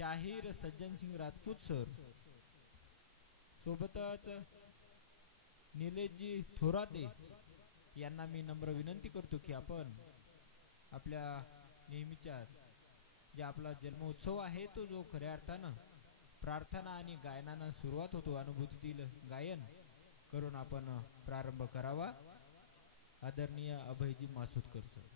शाहीर सज्जन सिंग राजपूत सर, सोबतच निलेशजी थोराते यांना मी नम्र विनंती करतो की आपण आपल्या नेहमीच्या जे आपला जन्मोत्सव आहे तो जो खऱ्या अर्थानं प्रार्थना आणि गायनानं सुरुवात होतो, अनुभूतीतील गायन करून आपण प्रारंभ करावा. आदरणीय अभयजी मासुदकर सर.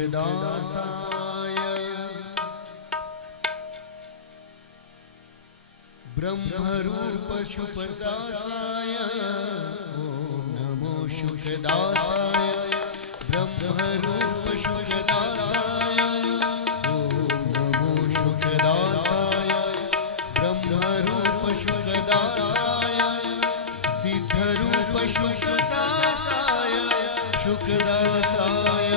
दासाय ब्रह्मरूप शुभदासाय ओम नमो शुभदासाय ब्रह्मरूप शुभदासाय ओम नमो शुभदासाय ब्रह्मरूप शुभदासाय सिद्धरूप शुभदासाय शुभदासाय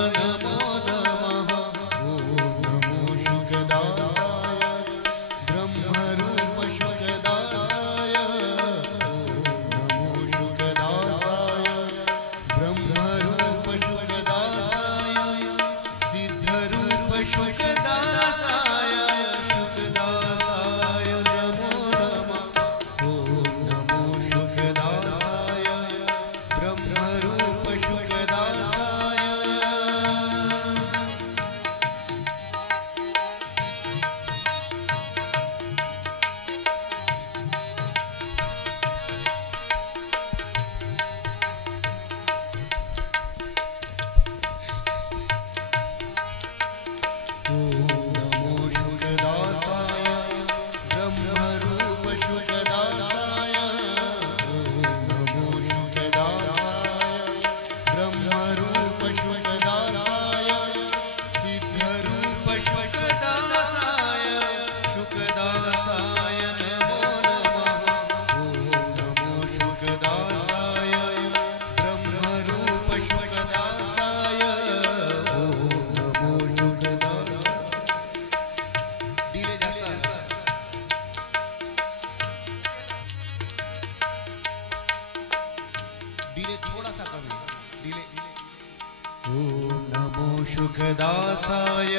नमो शुकदासाय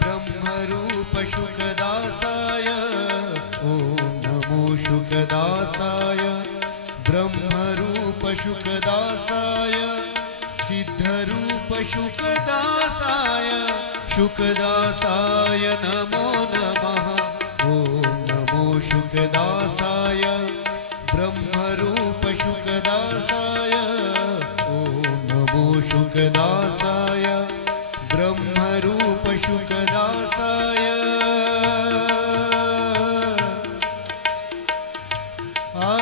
ब्रह्मरूप शुकदासाय ओम नमो शुकदासाय ब्रह्मरूप शुकदासाय सिद्धरूप शुकदासाय शुकदासाय नमो नमः ओम नमो शुकदासाय ब्रह्मरूप शुकदासाय ओम नमो शुकदासाय ब्रह्मरूप शुकदासाय आ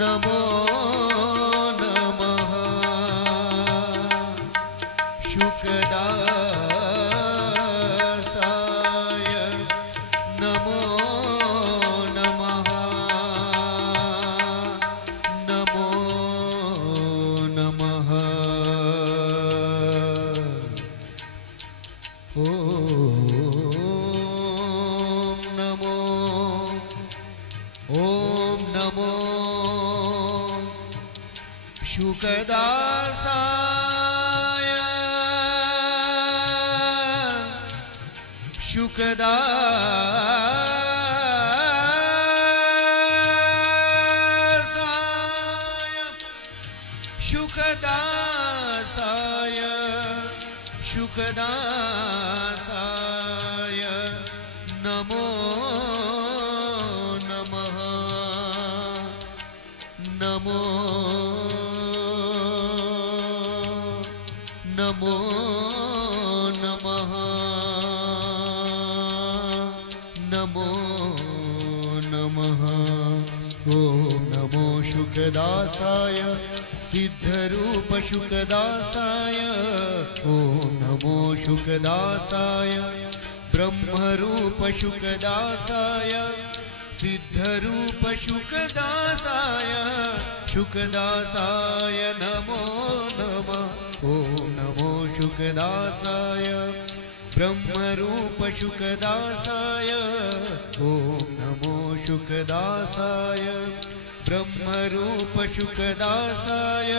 नमो नमः शुकदासाय नमो नमः नमो नमः ॐ नमो शुकदासाय शुकदासाय शुकदासाय नमो नमः नमो नमो नमः नमो नमः ॐ नमो शुकदासाय सिद्धरूप शुकदासाय ॐ नमो शुकदासाय ब्रह्मरूप शुकदासाय सिद्धरूप शुकदासाय शुकदासाय नमो नमः ॐ नमो शुकदासाय ब्रह्मरूप शुकदासाय ॐ नमो शुकदासाय ब्रह्मरूप शुकदासाय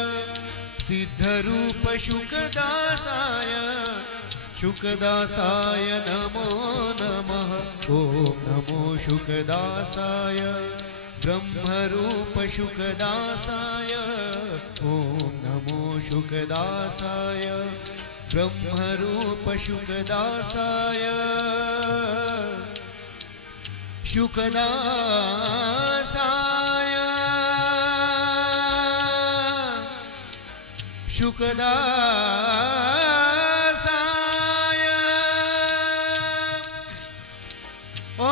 सिद्धरूप शुकदासाय शुकदासाय नमो नमः ॐ नमो शुकदासाय ब्रह्मरूप शुकदासाय ॐ नमो शुकदासाय ब्रह्मरूप शुकदासाय शुकदासाय शुकदासाय ॐ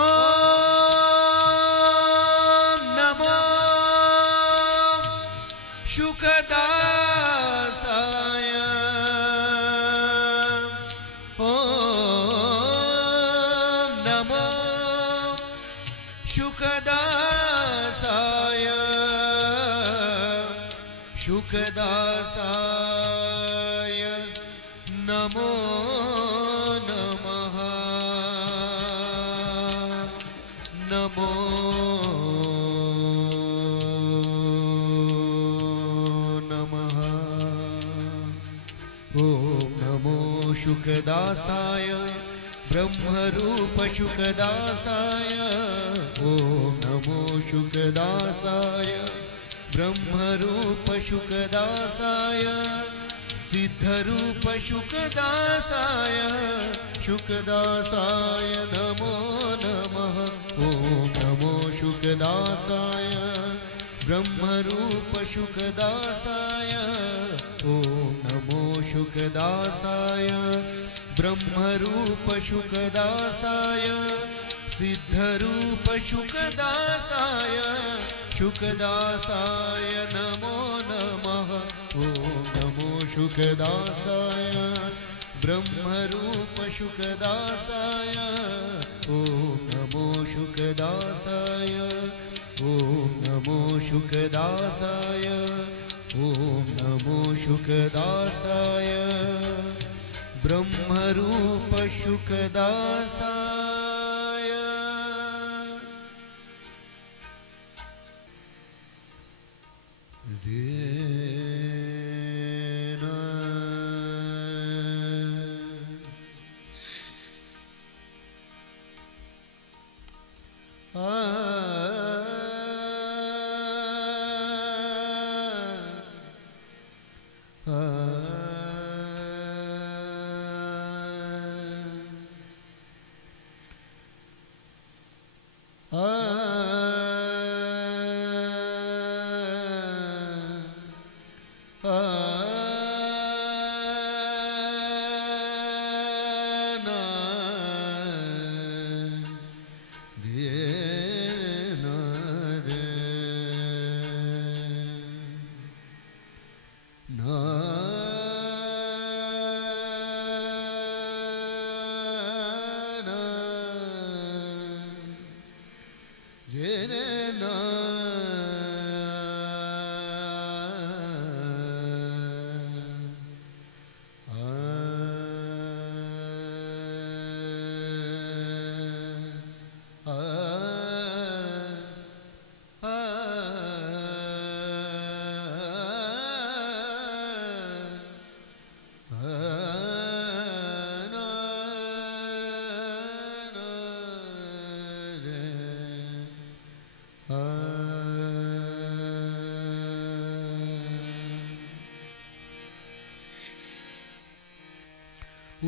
नमो शुकदासाय ॐ नमो शुकदासाय शुकदासाय नमो नमः नमो नमः ॐ नमो शुकदासाय ब्रह्मरूप शुकदासाय ॐ नमो शुकदासाय ब्रह्मरूप शुकदासाय सिद्धरूप शुकदासाय शुकदासाय नमो नमः ॐ नमो शुकदासाय ब्रह्मरूप शुकदासाय ॐ नमो शुकदासाय ब्रह्मरूप शुकदासाय सिद्धरूप शुकदासाय शुकदासाय नमो नमः ॐ नमो शुकदासाय ब्रह्मरूप शुकदासाय ॐ नमो शुकदासाय ॐ नमो शुकदासाय ॐ नमो शुकदासाय ब्रह्मरूप शुकदासाय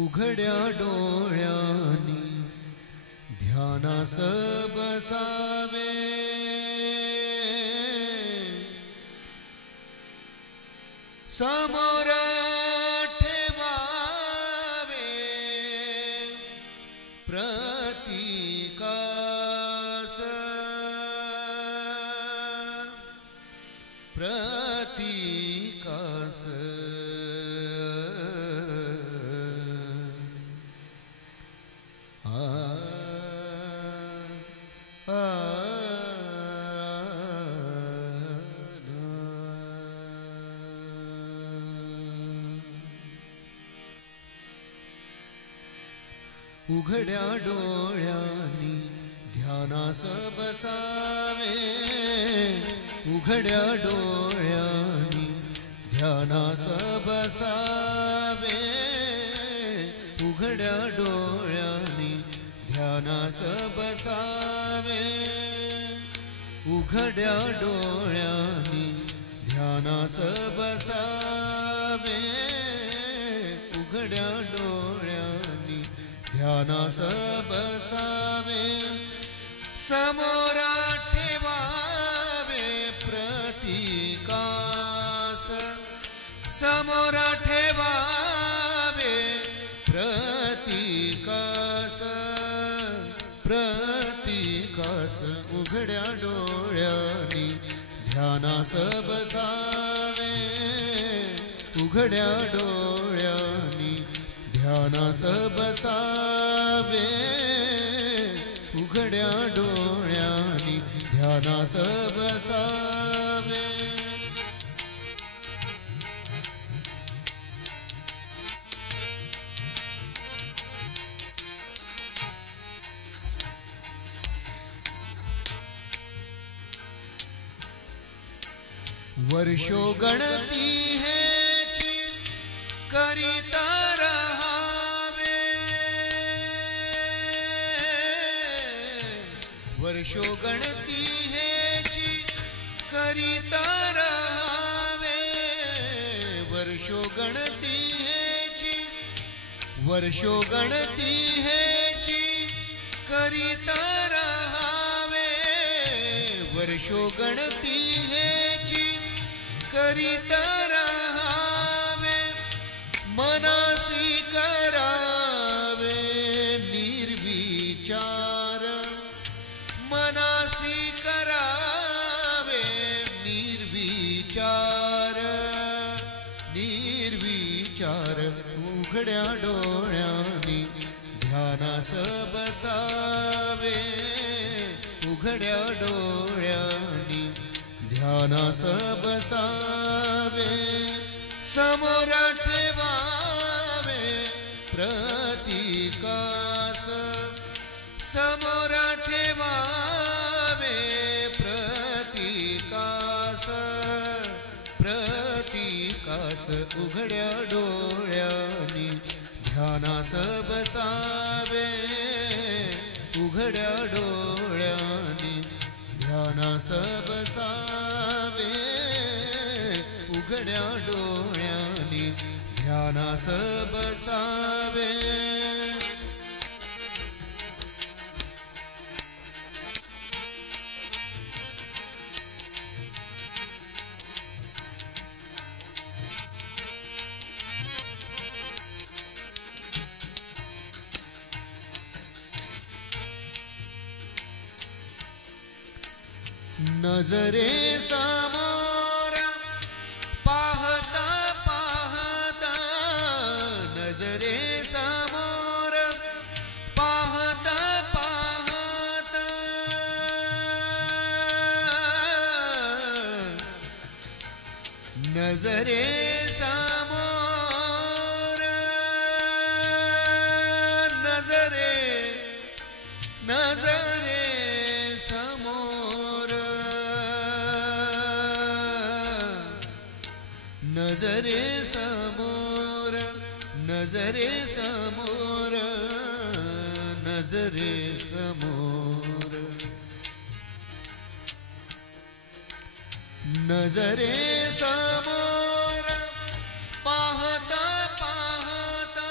उघड्या डोळ्यांनी ध्यानास बसावे, समोर ठेवावे प्रतीकास, प्रतीकास उघड्या डोळ्यांनी ध्यानास बसावे, उघड्या डोळ्यांनी ध्यानास बसावे, उघड्या डोळ्यांनी ध्यानास बसावे, उघड्या डोळ्यांनी ध्यानास बसावे, उघड्या डोळ्यांनी ध्यानास बसावे, समोर ठेवावे प्रतीकास, समोर ठेवावे प्रतीकास, प्रतीकास उघड्या डोळ्यांनी ध्यानास बसावे, उघड्या डोळ्यांनी ध्यानास बसावे, उघड्या डोळ्यांनी ध्यानास बसावे. वर्षो गणती हेची करीता रहावे, वर्षो गणती हेची करीता रहावे, वर्षो गणती हेची, वर्षो गणती हेची करीता रहावे, वर्षो गणती हेची करीता रहावे, मनासी करावे निर्विचार, मनासी करावे निर्विचार, निर्विचार उघड्या डोळ्यांनी ध्यानास बसावे, उघड्या डोळ्यांनी ध्यानास बसावे, समोर ठेवावे प्रतीकास, समोर ठेवावे प्रतीकास, प्रतीकास उघड्या डोळ्यांनी ध्यानास बसावे, उघड्या डोळ्यांनी ध्यानास बसावे, उघड्या डोळ्यांनी ध्यानास बसावे. नजरे समोर पाहता पाहता, नजरे समोर पाहता पाहता, नजरे समोर, नजरे नजरे समोर, नजरे समोर, नजरे समोर, नजरे समोर, नजरे समोर पाहता पाहता,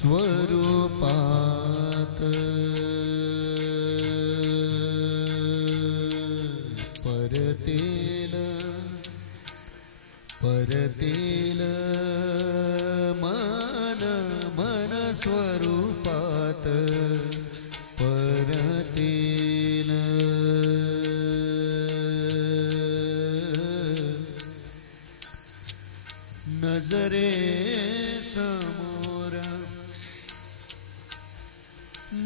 स्वरूपात परतेल परतेल मन मन स्वरूपात परतेल नजरे समोर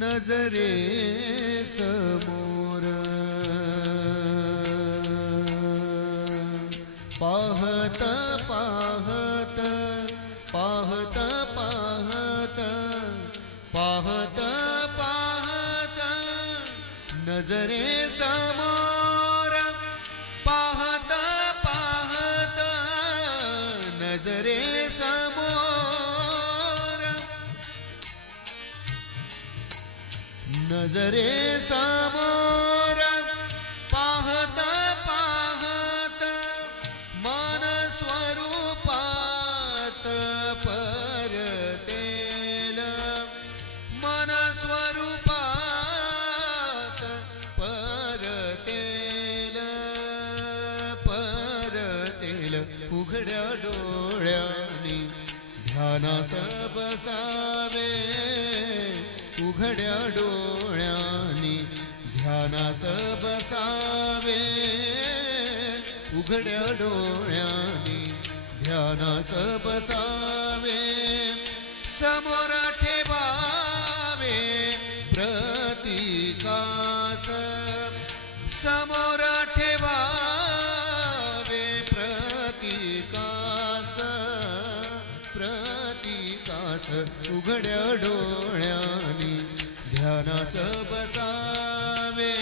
नजरे समोर पाहत पाहत पाहत पाहत पाहत पाहत नजरे समोर पाहत पाहत नजरे समोर नजरे समोर पाहत पाहत मन स्वरूपात परतेल मन स्वरूपात परतेल परतेल उघड्या डोळ्यांनी ध्यानास बसावे उघड्या डोळ्यांनी ध्यानास बसावे उघड्या डोळ्यांनी ध्यानास बसावे समोर ठेवावे प्रतीकास समोर ठेवावे प्रतीकास प्रतीकास उघड्या डोळ्यांनी ध्यानास बसावे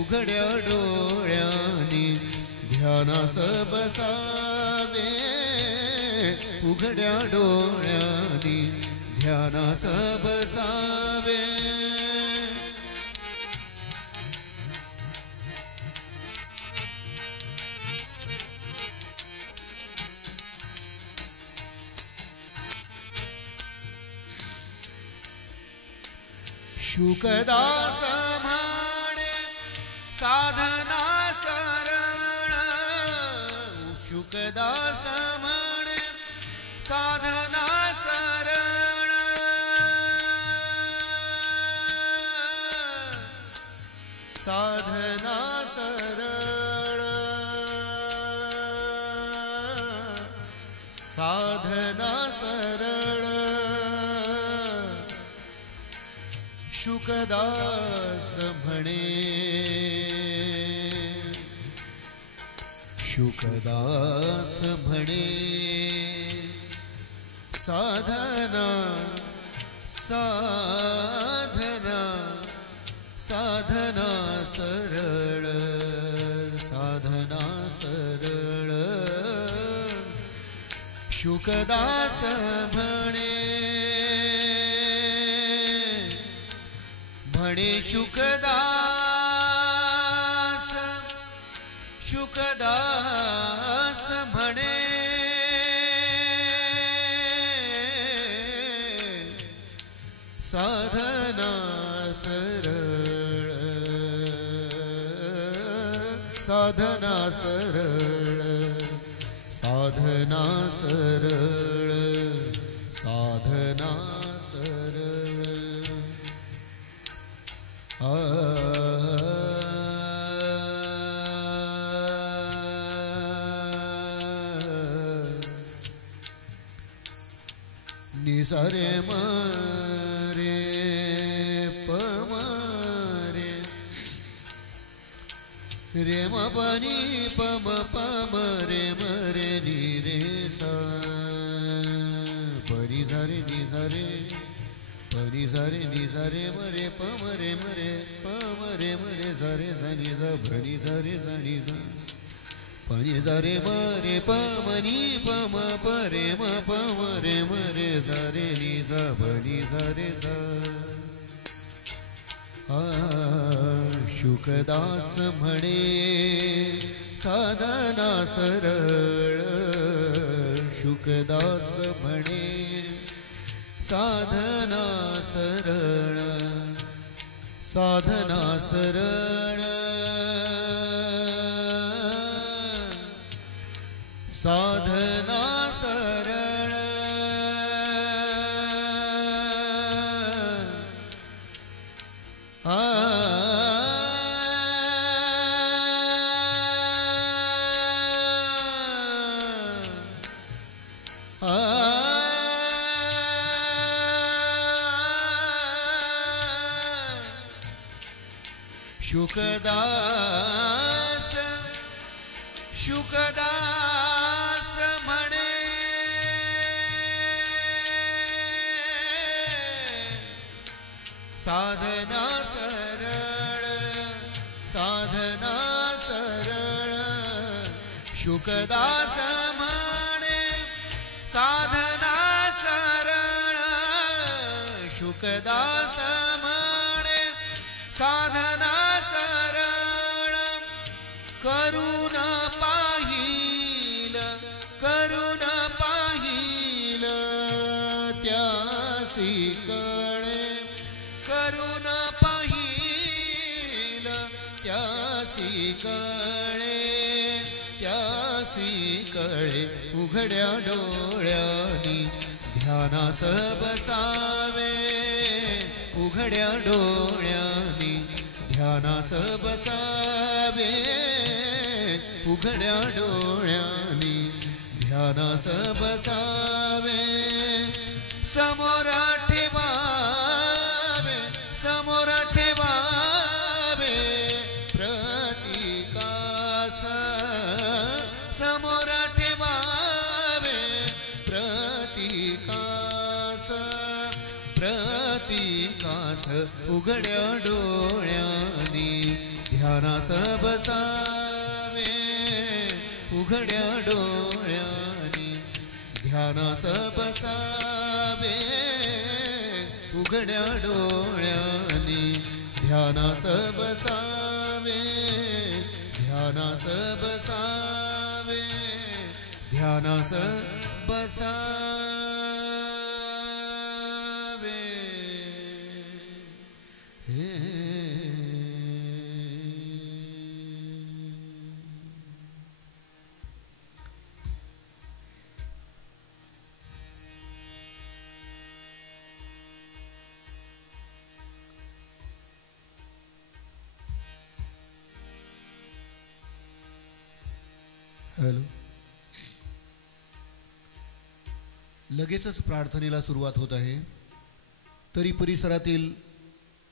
उघड्या डोळ्यांनी ध्यानास बसावे उघड्या डोळ्यांनी ध्यानास बसावे शुकदास म्हणे साधना सरळ शुकदास म्हणे साधना सरळ साधना सरळ साधना सरळ शुकदास म्हणे शुकदास म्हणे साधना साधना साधना सरळ साधना सरळ शुकदास म्हणे म्हणे शुकदास शुकदास म्हणे साधना सरळ साधना सरळ साधना सरळ साधना सरळ निसारे मरे पमरे रे म पनी पम पम रे मरे नि रे सा पनी सारे नि सारे पनी सारे नि सारे मरे पमरे मरे पमरे मरे सारे सनि सा भनी सारे सनि सा पनी सारे मरे पमनी पम परे म पमरे मरे सारे नि सा भनी सारे सा शुकदास म्हणे साधना सरळ शुकदास म्हणे साधना सरळ साधना सरळ शुकदास शुकदास म्हणे साधना सरळ साधना सरळ शुकदास म्हणे साधना सरळ शुकदास म्हणे साधना करुण पाहिल त्यासी कळे करुण पाहिल त्यासी कळे उघड्या डोळ्यांनी ध्यानास बसावे उघड्या डोळ्यांनी ध्यानास बसावे उघड्या डोळ्यांनी ध्यानास बसावे समोर ठेवावे प्रतीकास समोर ठेवावे प्रतीकास उघड्या डोळ्यांनी ध्यानास बसावे उघड्या डोळ्यांनी ध्यानास बसावे उघड्या डोळ्यांनी ध्यानास बसावे ध्यानास बसावे ध्यानास बसावे हे हॅलो लगेचच प्रार्थनेला सुरुवात होत आहे तरी परिसरातील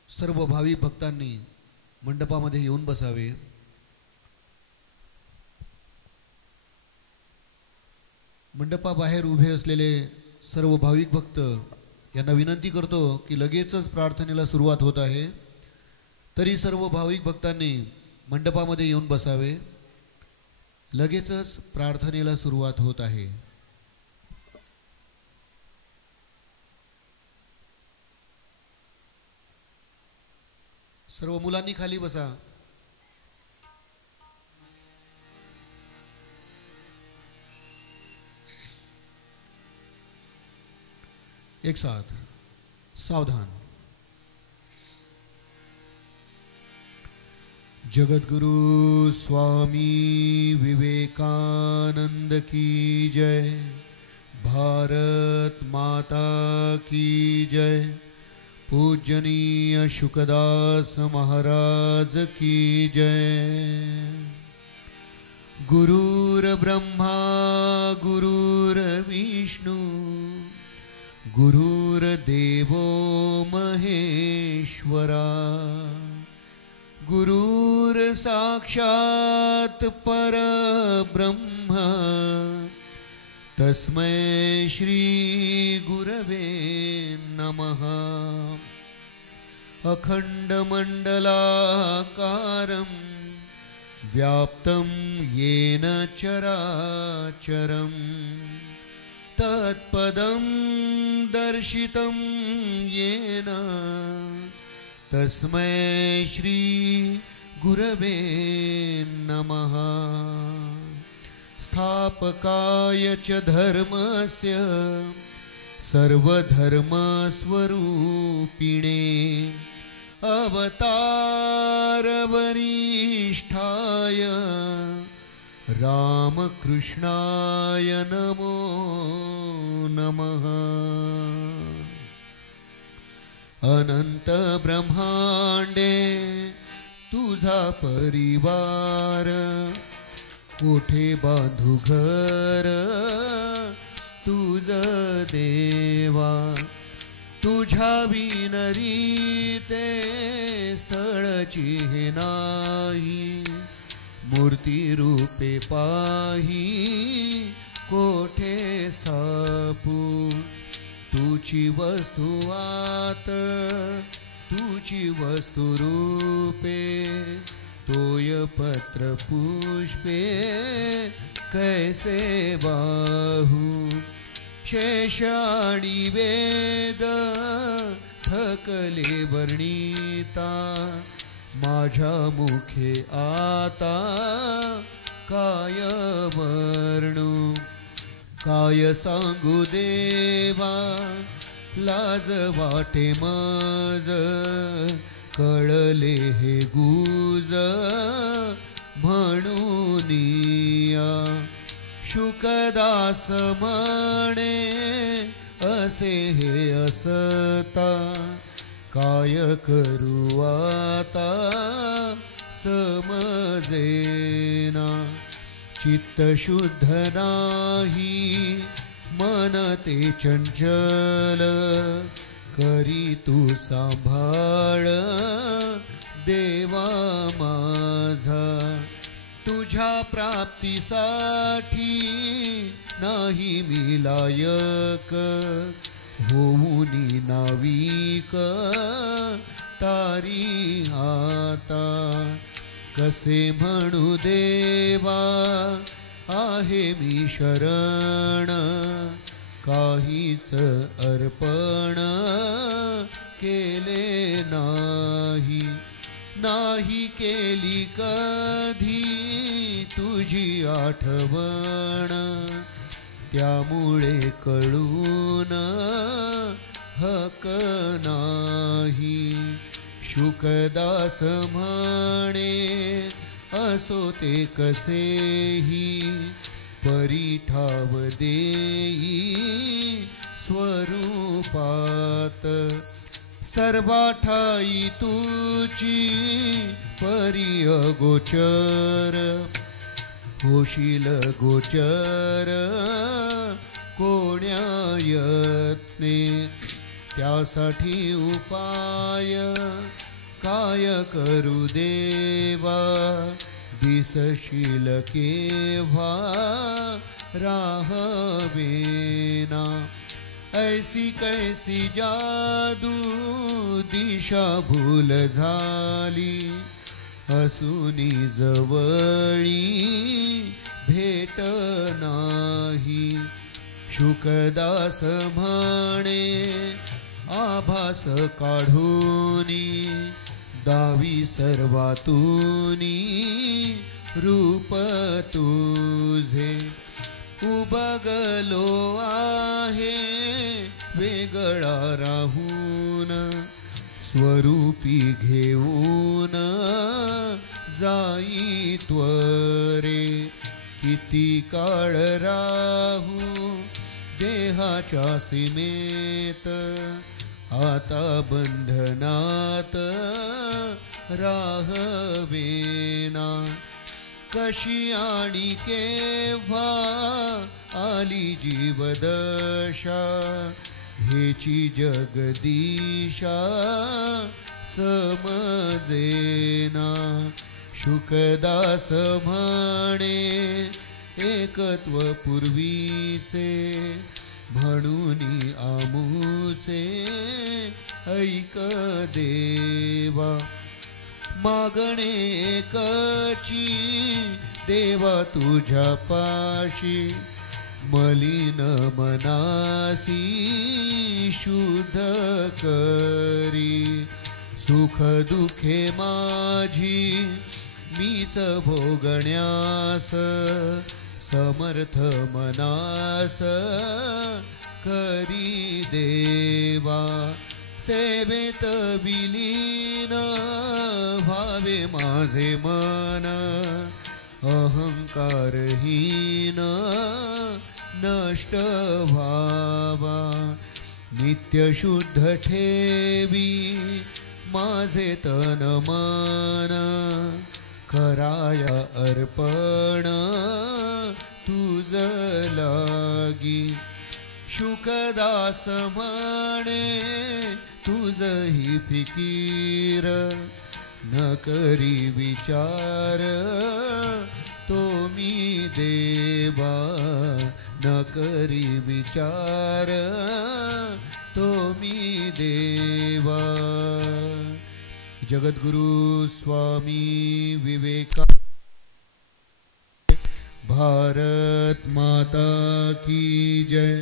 सर्व भाविक भक्तांनी मंडपामध्ये येऊन बसावे मंडपाबाहेर उभे असलेले सर्व भाविक भक्त यांना विनंती करतो की लगेचच प्रार्थनेला सुरुवात होत आहे तरी सर्व भाविक भक्तांनी मंडपामध्ये येऊन बसावे लगेचच प्रार्थनेला सुरुवात होत आहे सर्व मुलांनी खाली बसा एक साथ सावधान जगद्गुरु स्वामी विवेकानंद की जय भारत माता की जय पूजनीय शुकदास महाराज की जय गुरुर ब्रह्मा गुरुर विष्णु गुरुर्देवो महेश्वरा गुरुर साक्षात् परब्रह्म तस्मै श्री गुरवे नमः अखंडमंडलाकारं व्याप्तं येन चराचरं तत्पदं दर्शितं येन तस्मै श्री गुरवे नमः स्थापकाय च धर्मस्य सर्वधर्मस्वरूपिणे अवतार वरिष्ठाय रामकृष्णाय नमो नमः। अनंत ब्रह्मांडे तुझा परिवार, कोठे बांधू घर तुझ देवा, तुझ्या विनरी ते स्थळची नाही, मूर्ती रूपे पाही कोठे स्थापू, तुझी वस्तू आत तुझी वस्तु रूपे, तोय पत्र पुष्पे कैसे बाहू, शेष आणि वेद थकले वर्णिता, माझ्या मुखे आता काय वर्णू, काय सांगू देवा लाज वाटे मज, कळले हे गुज म्हणूनिया, शुकदास म्हणे असे हे असता, काय करू आता समजेना, चित्त शुद्ध नाही मन ते चंचल, करी तू सांभाळ देवा माझा, तुझ्या प्राप्तीसाठी नाही मी लायक, होऊनी नाविक तारी आता, कसे म्हणू देवा आहे मी शरण, काहीच अर्पण केले नाही, नाही केली कधी तुझी आठवण, त्यामुळे कळून हक नाही, शुकदास म्हणे असो ते कसेही, परिठाव देई स्वरूपात, सर्वाठाई तुची परी अगोचर, होशील गोचर कोण्या यत्ने, त्यासाठी उपाय काय करू देवा, दिसशील केव्हा राहवेना, ऐसी कैसी जादू दिशा भूल झाली, असुनी जवळी भेट नाही, शुकदास म्हणे आभास काढूनी, दावी सर्वातूनी रूप तुझे, उबगलो आहे वेगळा राहून, स्वरूपी घेऊन जाई त्वरे, किती काळ राहू देहाच्या सीमेत, आता बंधनात राहवेना, कशी आणि केव्हा आली जीवदशा, हेची जगदीशा समजेना, शुकदास म्हणे एकत्व पूर्वीचे, म्हणून आमुचे ऐक देवा, मागणे एकची देवा तुझ्या पाशी, मलिन मनासी शुद्ध करी, सुख दुखे माझी मीच भोगण्यास, समर्थ मनास करी देवा, सेवेत विलीन व्हावे माझे मन अहंकारहीन नष्ट व्हावा नित्य शुद्ध ठेवी माझे तन मन कराया अर्पण तुझ लागी शुकदास म्हणे तुझही फिकीर न करी विचार तो मी देवा न करी विचार तो मी देवा जगद्गुरु स्वामी विवेका भारत माता की जय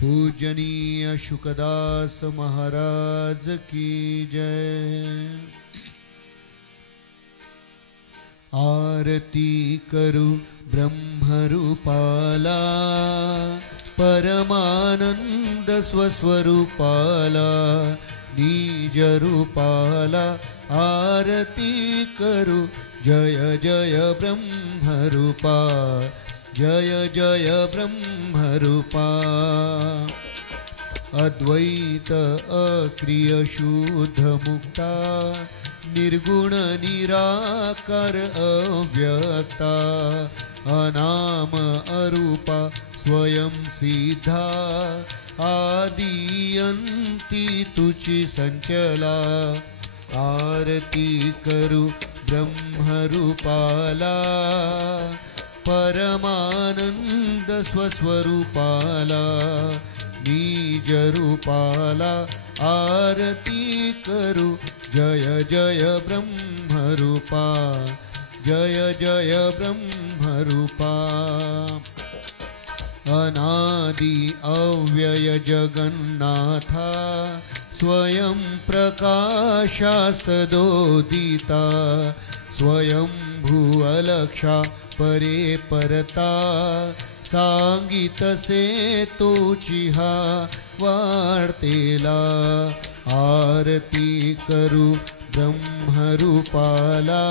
पूजनीय शुकदास महाराज की जय आरती करू ब्रह्मरूपाला परमानंद स्वस्वरूपाला निज रूपाला आरती करू जय जय ब्रह्मरूपा जय जय ब्रह्मरूपा अद्वैत अक्रिय शुद्ध मुक्ता निर्गुण निराकार अव्यक्ता अनाम अरूपा स्वयं सिद्धा आदि अंती तुची संचला आरती करू ब्रह्मरूपाला परमानंद स्वस्वरूपाला निज रूपाला आरती करू जय जय ब्रह्मरूपा जय जय ब्रह्मरूपा अनादि अव्यय जगन्नाथा स्वयं प्रकाशा सदोदिता स्वयं भूअलक्षा परे परता सांगितसे तोचिहा वाढतेला आरती करू ब्रह्मरूपाला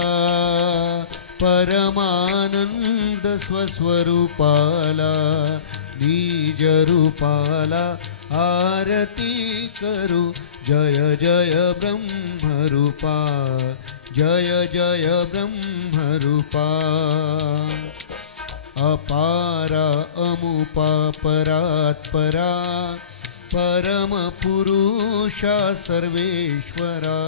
परमानंद स्वस्वरूपाला निज रूपाला आरती करू जय जय ब्रह्मरूपा जय जय ब्रह्मरूपा अपारा अमुपा परात्परा परम पुरुषा सर्वेश्वरा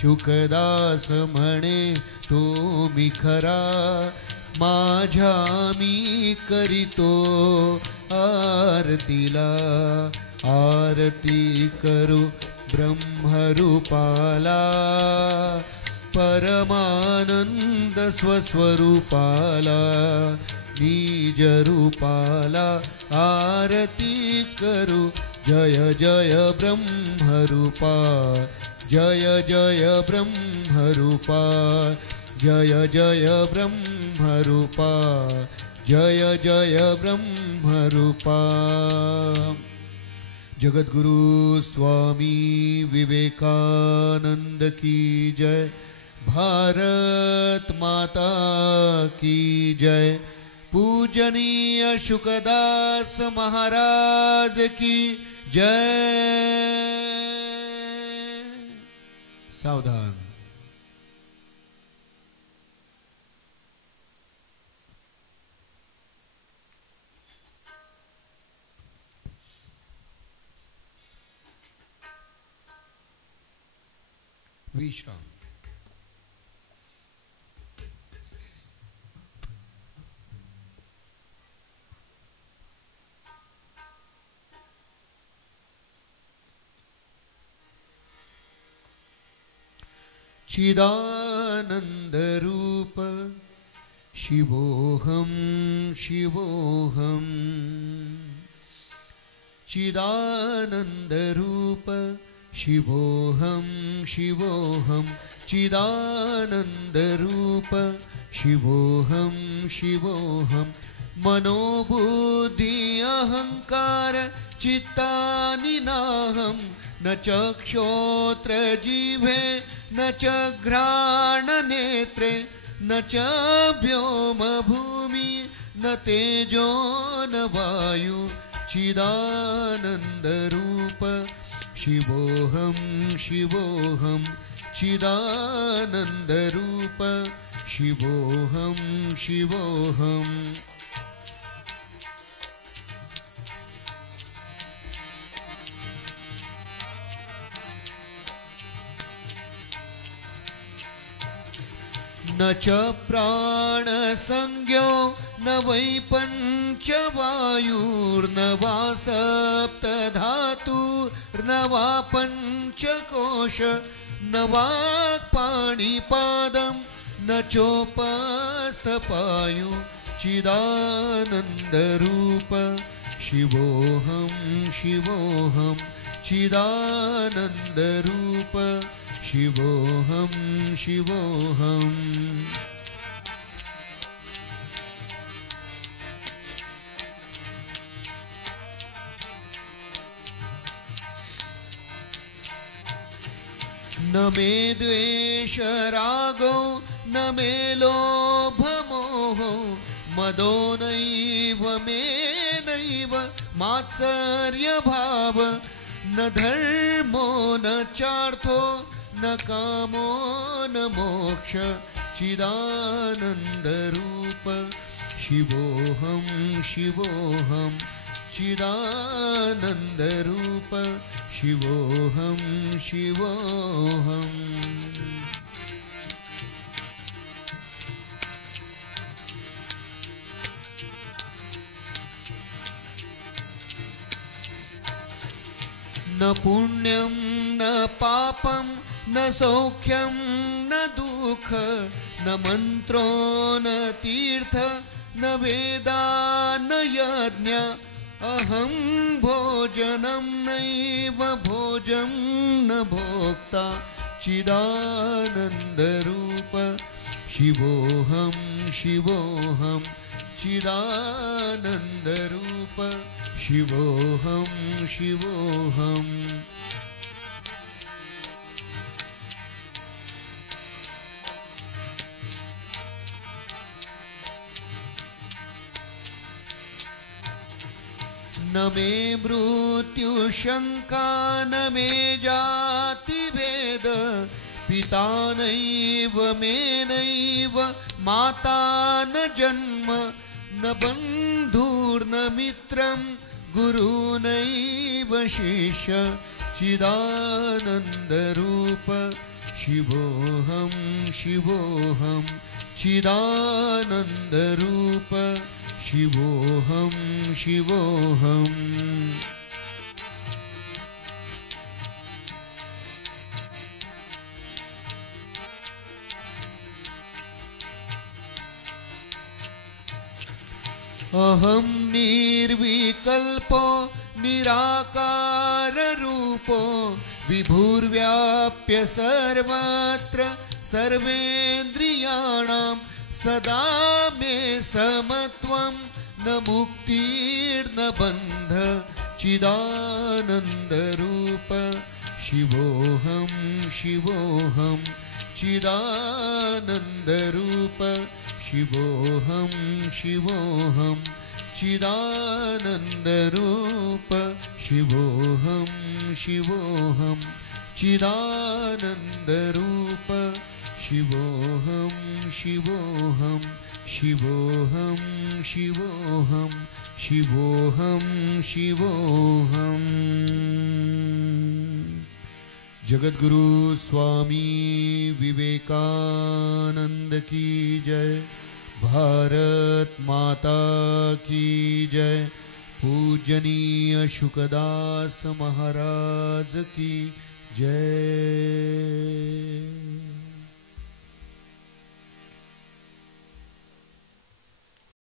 शुकदास म्हणे तो मी खरा माझ्या मी करीतो आरतीला आरती करू ब्रह्मरूपाला परमानंद स्वस्वरूपाला निज रूपाला आरती करू जय जय ब्रह्मरूपा जय जय ब्रह्मरूपा जय जय ब्रह्मरूपा जय जय ब्रह्मरूपा जगद्गुरु स्वामी विवेकानंद की जय भारत माता की जय पूजनीय शुकदास महाराज की जय सावधान विश्राम चिदानंद रूप शिवोहम शिवोहम चिदानंद रूप शिवोहम शिवोहम चिदानंद रूप शिवोहम शिवोहम मनोबुद्धि अहंकार चित्तानि नाहम न चक्षोत्र जिह्वे न च घ्राणनेत्रे न च व्योम भूमि न तेजो न वायु चिदानन्दरूप शिवोऽहं शिवोऽहं चिदानन्दरूप शिवोऽहं शिवोऽहम् न च प्राणसंज्ञो न वै पञ्चवायुर्न वा सप्तधातुर्न वा पञ्चकोश न वाक्पाणिपादं न चोपस्थपायु चिदानन्दरूप शिवोऽहं शिवोऽहं चिदानन्दरूप शिवोऽहं शिवोऽहम् न मे द्वेष रागो न मे लोभमोहो मदो नैव मे नैव मात्सर्यभाव न धर्मो न चार्थो न कामो न मोक्ष चिदानन्दरूप शिवोऽहं शिवोऽहं चिदानन्दरूप शिवोऽहं शिवोऽहम् न पुण्यं न पापं न सौख्यं न दुःख न मन्त्रो न तीर्थ न वेदा न यज्ञ अहं भोजनं नैव भोजं न भोक्ता चिदानन्दरूप शिवोऽहं शिवोऽहं चिदानन्दरूप शिवोऽहं शिवोऽहम् न मे मृत्युशङ्का न मे जातिभेद पिता नैव मे नैव माता न जन्म न बन्धुर्न मित्रं गुरुनैव शिष्य चिदानन्दरूप शिवोऽहं शिवोऽहं चिदानन्दरूप शिवोऽहं शिवोऽहम् अहं निर्विकल्पो निराकाररूपो विभुर्व्याप्य सर्वत्र सर्वेन्द्रियाणां सदा मे समत्वं न मुक्तिर्न बन्ध चिदानन्दरूप शिवोऽहं शिवोऽहं चिदानन्दरूप शिवोऽहं शिवोऽहं चिदानन्दरूप शिवोऽहं शिवोऽहं चिदानन्दरूप शिवोऽहं शिवोऽहं शिवोऽहं शिवोऽहं शिवोऽहं शिवोऽहम् जगद्गुरु स्वामी विवेकानंद की जय। भारत माता की जय। पूजनीय शुकदास महाराज की जय।